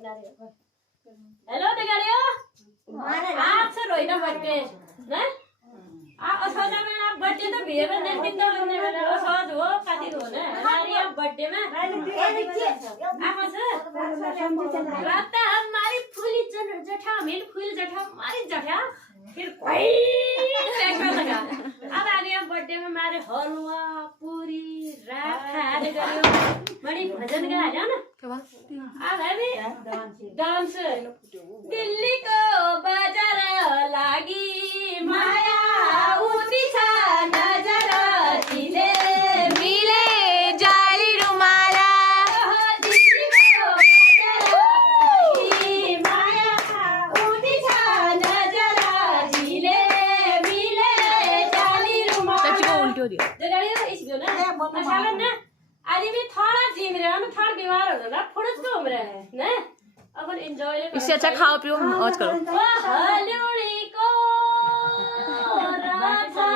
hello देगाड़ियो आपसे रोइना birthday ना आ सोचा मैं आप बर्थडे तो बिहेव नहीं कितना लगने वाला ओ सोच वो काटी हो ना हमारी अब बर्थडे में आप से रात हमारी फूली जठा मेल फूल जठा हमारी जठा फिर कोई देखने लगा अब आगे हम बर्थडे में हमारे हलवा पूरी रात खाने करियो बड़ी भजन गा जाओ ना अब है भी डांस दिल्ली को बाजार लागी माया उठी छा नजर दिले मिले जाली रुमाला दिल्ली को बाजार लागी माया उठी छा नजर दिले मिले जाली रुमाला चाची को उल्टी हो रही है जगाड़ी इस गयो ना अच्छा ना आज भी थोड़ा जिम रहे हम थोड़ा बीमार हो रहा फुड़स को उम्र है ना अपन एंजॉय इससे अच्छा खाओ पियो मौज करो हल्लुड़ी को राजा